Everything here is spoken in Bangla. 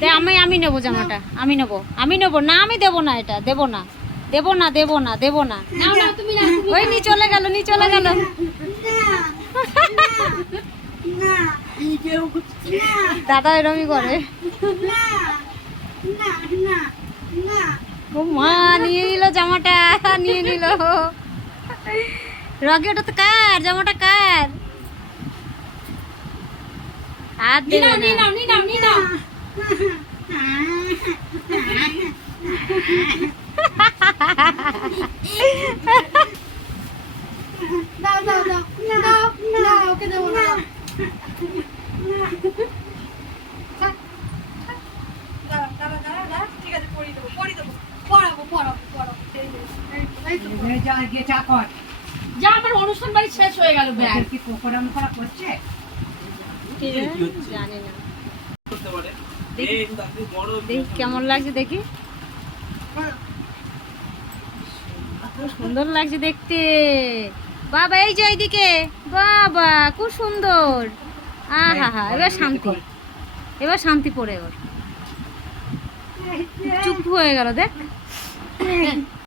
দে আমি নেবো জামাটা, আমি নেবো না, আমি দেবো না, এটা দেবো না, দেবো না। ওই নি চলে গেল দাদা এরমই করে। ও মা নিয়ে নিল জামাটা, নিয়ে নিল। রকি ওটা তো কার, জামাটা কার? আর দেবে না। ওকে দেবো না। ঠিক আছে, পড়িয়ে দেবো, পড়াবো। যা, আমার অনুষ্ঠান বাড়ি শেষ হয়ে গেল। ব্যাগ কি পকোড়া মকোড়া করছে? জানি না, দেখি কেমন লাগছে, দেখি। খুব সুন্দর লাগছে দেখতে। বাবা এই যে এইদিকে, বাবা খুব সুন্দর। আহা, এবার শান্তি পড়ে ওর। চুপ হয়ে গেল দেখ।